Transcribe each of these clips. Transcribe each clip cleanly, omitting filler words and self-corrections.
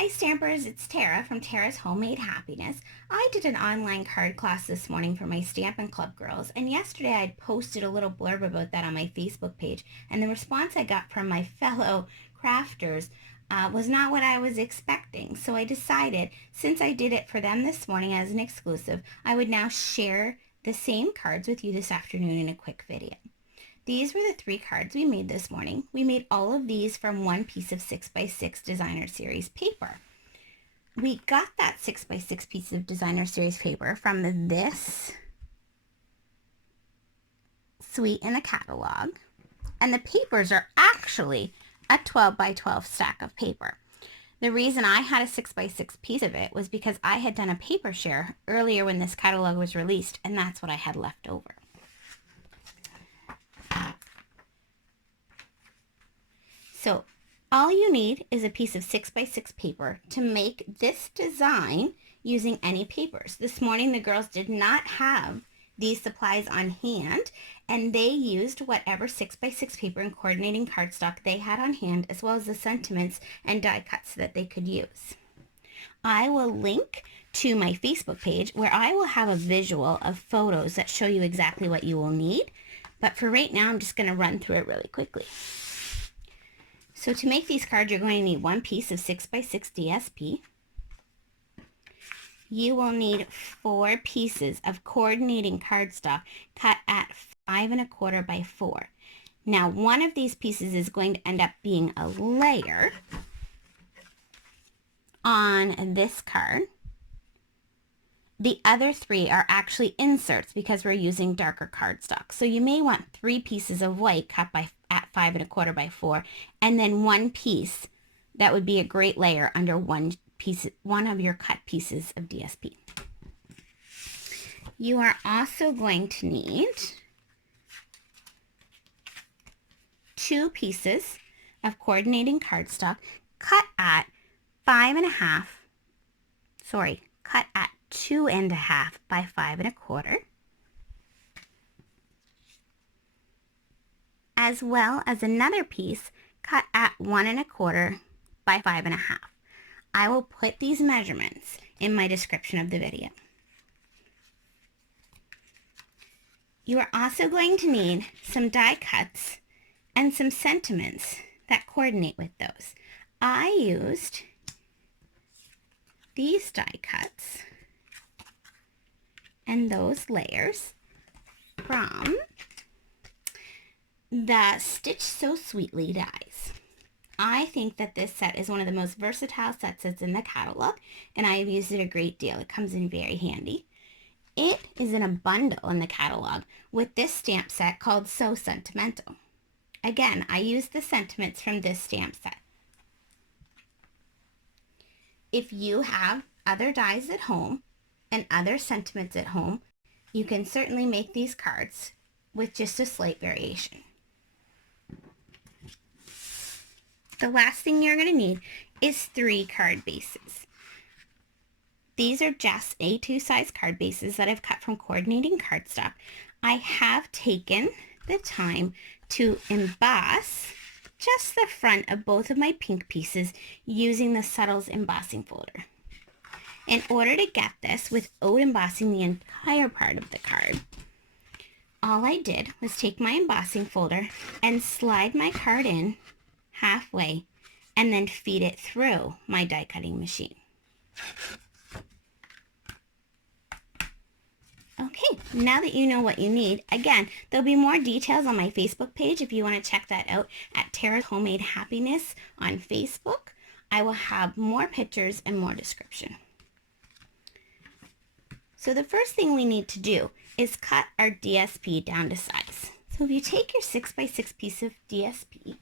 Hi Stampers, it's Tara from Tara's Homemade Happiness. I did an online card class this morning for my Stampin' Club girls, and yesterday I posted a little blurb about that on my Facebook page, and the response I got from my fellow crafters was not what I was expecting. So I decided, since I did it for them this morning as an exclusive, I would now share the same cards with you this afternoon in a quick video. These were the 3 cards we made this morning. We made all of these from one piece of 6x6 Designer Series paper. We got that 6x6 piece of Designer Series paper from this suite in a catalog. And the papers are actually a 12x12 stack of paper. The reason I had a 6x6 piece of it was because I had done a paper share earlier when this catalog was released, and that's what I had left over. So all you need is a piece of 6x6 paper to make this design using any papers. This morning the girls did not have these supplies on hand, and they used whatever 6x6 paper and coordinating cardstock they had on hand, as well as the sentiments and die cuts that they could use. I will link to my Facebook page where I will have a visual of photos that show you exactly what you will need. But for right now, I'm just going to run through it really quickly. So to make these cards, you're going to need one piece of 6x6 DSP. You will need 4 pieces of coordinating cardstock cut at 5 1/4 by 4. Now, one of these pieces is going to end up being a layer on this card. The other 3 are actually inserts because we're using darker cardstock. So you may want 3 pieces of white cut at 5 1/4 by 4, and then 1 piece that would be a great layer under one of your cut pieces of DSP. You are also going to need 2 pieces of coordinating cardstock cut at 2.5 by 5 1/4, as well as another piece cut at 1 1/4 by 5 1/2. I will put these measurements in my description of the video. You are also going to need some die cuts and some sentiments that coordinate with those. I used these die cuts and those layers from the Stitch So Sweetly dies. I think that this set is one of the most versatile sets that's in the catalog, and I have used it a great deal. It comes in very handy. It is in a bundle in the catalog with this stamp set called So Sentimental. Again, I used the sentiments from this stamp set. If you have other dies at home and other sentiments at home, you can certainly make these cards with just a slight variation. The last thing you're going to need is 3 card bases. These are just A2 size card bases that I've cut from coordinating cardstock. I have taken the time to emboss just the front of both of my pink pieces using the Subtles embossing folder. In order to get this without embossing the entire part of the card, all I did was take my embossing folder and slide my card in halfway and then feed it through my die cutting machine. Okay, now that you know what you need, again, there'll be more details on my Facebook page if you want to check that out at Tara's Homemade Happiness on Facebook. I will have more pictures and more description. So the first thing we need to do is cut our DSP down to size. So if you take your 6x6 piece of DSP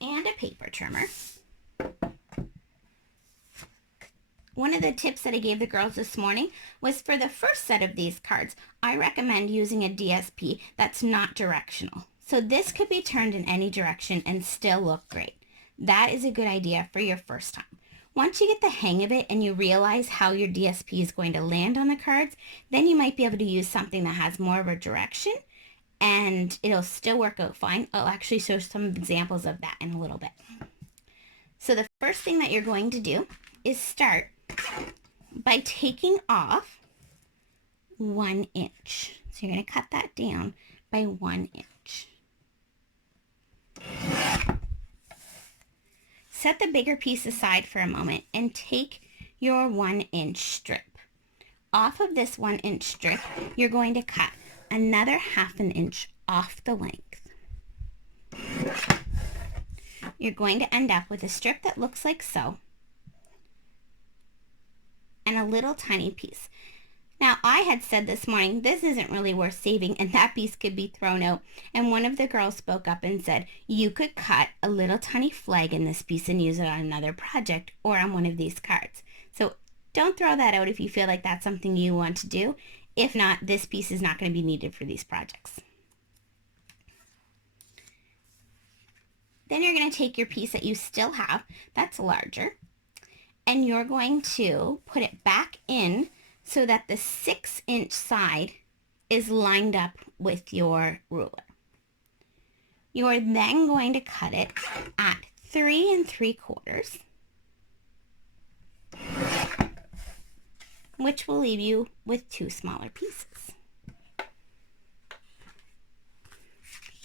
and a paper trimmer. One of the tips that I gave the girls this morning was for the first set of these cards, I recommend using a DSP that's not directional. So this could be turned in any direction and still look great. That is a good idea for your first time. Once you get the hang of it and you realize how your DSP is going to land on the cards, then you might be able to use something that has more of a direction and it'll still work out fine. I'll actually show some examples of that in a little bit. So the first thing that you're going to do is start by taking off 1 inch. So you're going to cut that down by 1 inch. Set the bigger piece aside for a moment and take your 1 inch strip. Off of this 1 inch strip, you're going to cut another 1/2 inch off the length. You're going to end up with a strip that looks like so, and a little tiny piece. Now, I had said this morning, this isn't really worth saving, and that piece could be thrown out. And one of the girls spoke up and said, you could cut a little tiny flag in this piece and use it on another project or on one of these cards. So don't throw that out if you feel like that's something you want to do. If not, this piece is not going to be needed for these projects. Then you're going to take your piece that you still have, that's larger, and you're going to put it back in so that the 6 inch side is lined up with your ruler. You're then going to cut it at 3 3/4, which will leave you with 2 smaller pieces.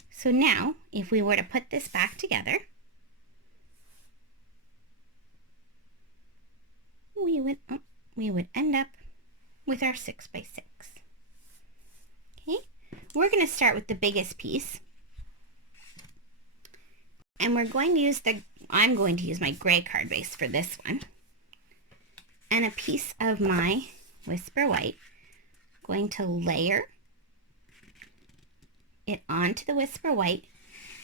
So now, if we were to put this back together, we would end up with our 6 by 6. Okay, we're going to start with the biggest piece, and I'm going to use my gray card base for this one, and a piece of my Whisper White. I'm going to layer it onto the Whisper White,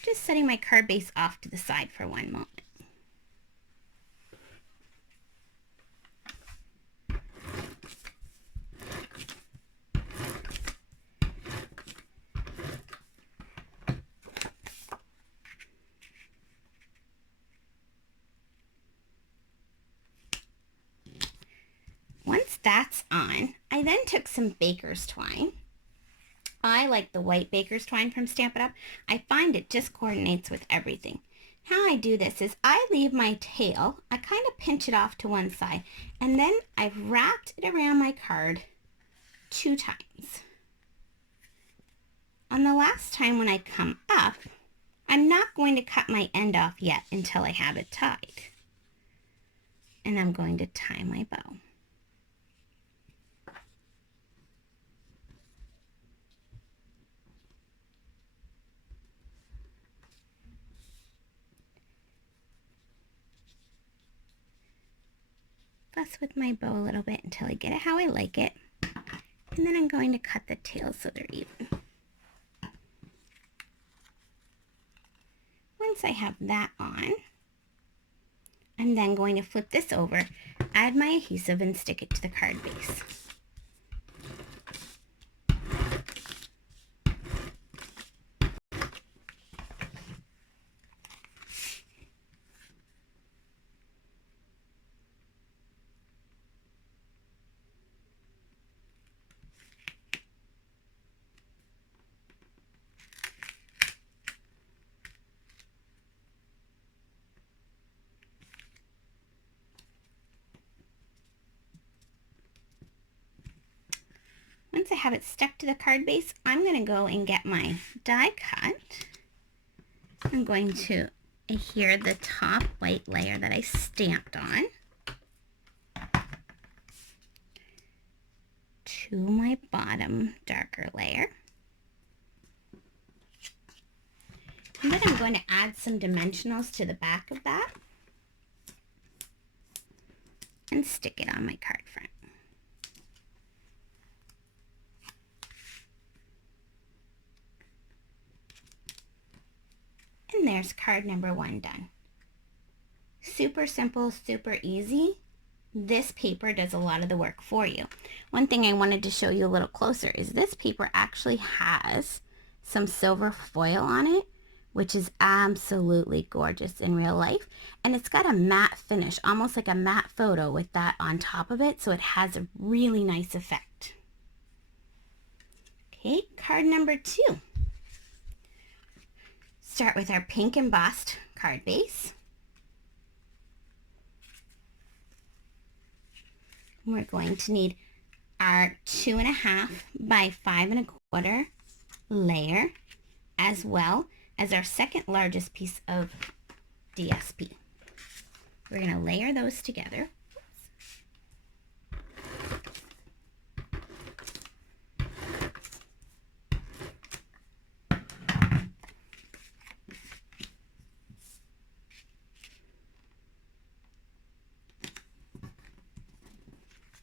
just setting my card base off to the side for one moment. Once that's on, I then took some baker's twine. I like the white baker's twine from Stampin' Up. I find it just coordinates with everything. How I do this is I leave my tail, I kind of pinch it off to one side, and then I've wrapped it around my card 2 times. On the last time when I come up, I'm not going to cut my end off yet until I have it tied. And I'm going to tie my bow. Fuss with my bow a little bit until I get it how I like it. And then I'm going to cut the tails so they're even. Once I have that on, I'm then going to flip this over, add my adhesive, and stick it to the card base. Once I have it stuck to the card base, I'm going to go and get my die cut. I'm going to adhere the top white layer that I stamped on to my bottom darker layer. And then I'm going to add some dimensionals to the back of that and stick it on my card front. And there's card number 1 done. Super simple, super easy. This paper does a lot of the work for you. One thing I wanted to show you a little closer is this paper actually has some silver foil on it, which is absolutely gorgeous in real life. And it's got a matte finish, almost like a matte photo with that on top of it, so it has a really nice effect. Okay, card number 2. start with our pink embossed card base. We're going to need our 2.5 by 5.25 layer, as well as our second largest piece of DSP. We're going to layer those together.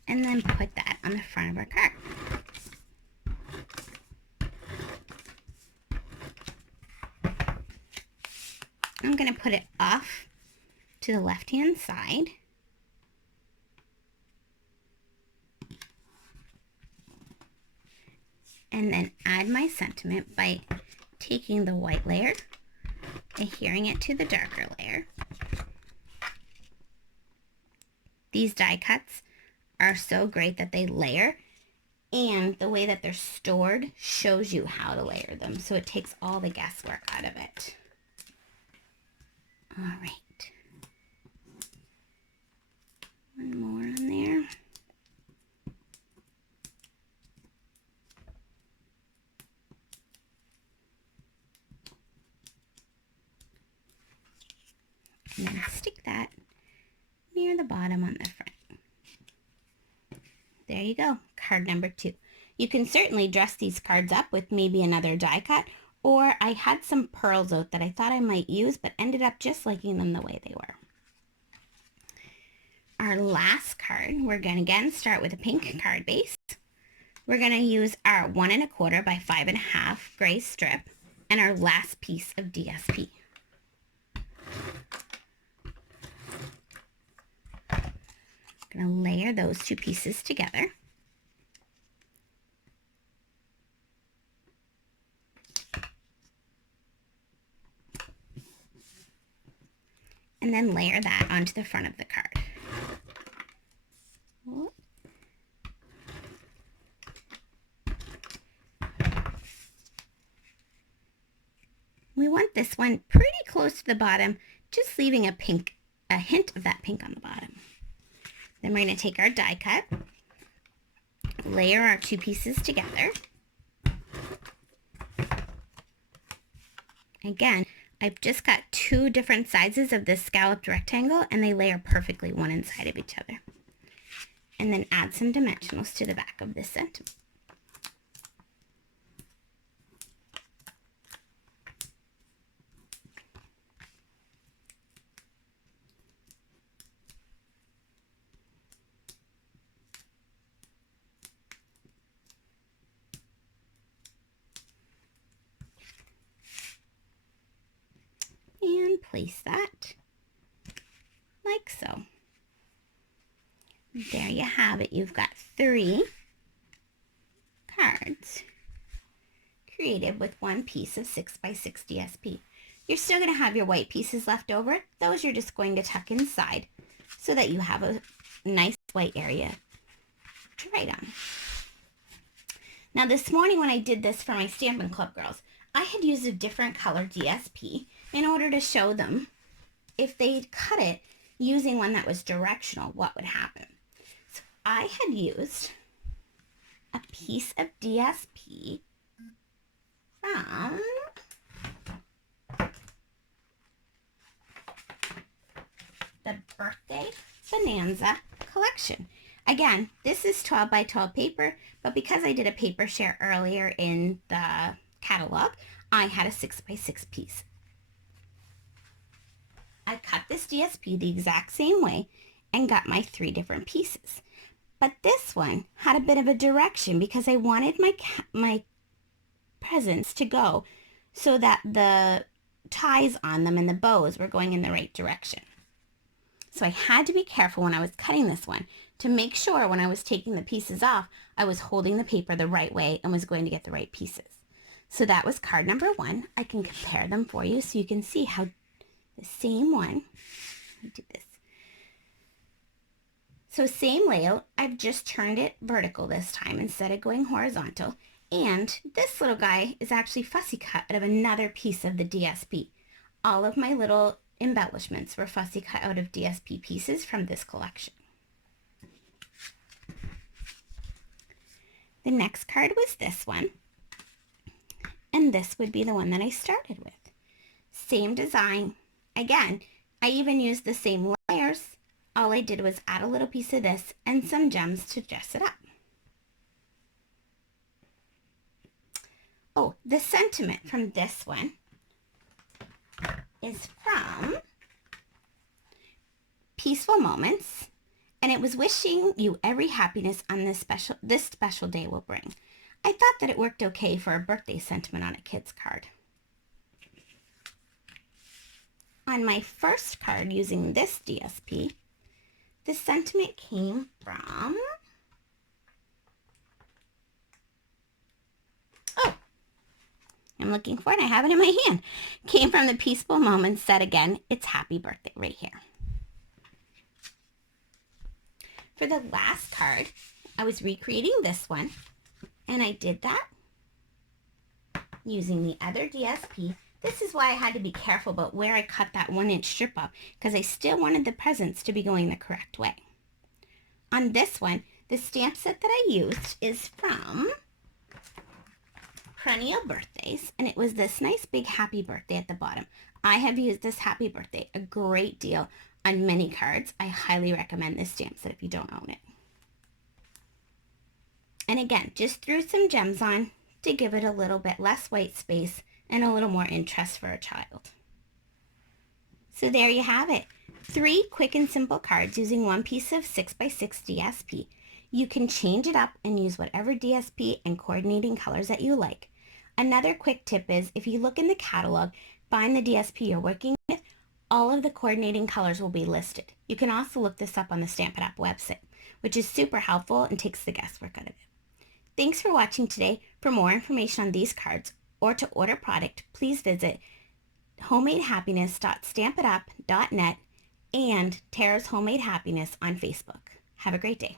And then put that on the front of our card. I'm going to put it off to the left-hand side. And then add my sentiment by taking the white layer, adhering it to the darker layer. These die cuts are so great that they layer, and the way that they're stored shows you how to layer them, so it takes all the guesswork out of it. All right. One more on there. And then stick that near the bottom on the front. There you go, card number 2. You can certainly dress these cards up with maybe another die cut, or I had some pearls out that I thought I might use, but ended up just liking them the way they were. Our last card, we're going to again start with a pink card base. We're going to use our 1.25 by 5.5 gray strip and our last piece of DSP. I'm going to layer those two pieces together. And then layer that onto the front of the card. We want this one pretty close to the bottom, just leaving a hint of that pink on the bottom. Then we're going to take our die cut, layer our two pieces together. Again, I've just got two different sizes of this scalloped rectangle, and they layer perfectly one inside of each other. And then add some dimensionals to the back of this sentiment. And place that like so. There you have it. You've got 3 cards created with one piece of 6x6 DSP. You're still going to have your white pieces left over. Those you're just going to tuck inside so that you have a nice white area to write on. Now this morning when I did this for my Stampin' Club girls, I had used a different color DSP in order to show them if they cut it using one that was directional, what would happen. So I had used a piece of DSP from the Birthday Bonanza collection. Again, this is 12 by 12 paper, but because I did a paper share earlier in the catalog, I had a 6x6 piece. I cut this DSP the exact same way and got my 3 different pieces. But this one had a bit of a direction because I wanted my presents to go so that the ties on them and the bows were going in the right direction. So I had to be careful when I was cutting this one to make sure when I was taking the pieces off, I was holding the paper the right way and was going to get the right pieces. So that was card number 1. I can compare them for you so you can see how the same one, let me do this. So same layout, I've just turned it vertical this time instead of going horizontal. And this little guy is actually fussy cut out of another piece of the DSP. All of my little embellishments were fussy cut out of DSP pieces from this collection. The next card was this one, and this would be the one that I started with. Same design. Again, I even used the same layers. All I did was add a little piece of this and some gems to dress it up. Oh, the sentiment from this one is from Peaceful Moments, and it was wishing you every happiness on this special day will bring. I thought that it worked okay for a birthday sentiment on a kid's card. On my first card using this DSP, the sentiment came from, I'm looking for it, I have it in my hand. Came from the Peaceful Moments set again. It's happy birthday right here. For the last card, I was recreating this one, and I did that using the other DSP. This is why I had to be careful about where I cut that 1-inch strip up, because I still wanted the presents to be going the correct way. On this one, the stamp set that I used is from Perennial Birthdays, and it was this nice big happy birthday at the bottom. I have used this happy birthday a great deal on many cards. I highly recommend this stamp set if you don't own it. And again, just threw some gems on to give it a little bit less white space and a little more interest for a child. So there you have it. 3 quick and simple cards using one piece of 6x6 DSP. You can change it up and use whatever DSP and coordinating colors that you like. Another quick tip is if you look in the catalog, find the DSP you're working with, all of the coordinating colors will be listed. You can also look this up on the Stampin' Up! Website, which is super helpful and takes the guesswork out of it. Thanks for watching today. For more information on these cards or to order product, please visit homemadehappiness.stampitup.net and Tara's Homemade Happiness on Facebook. Have a great day.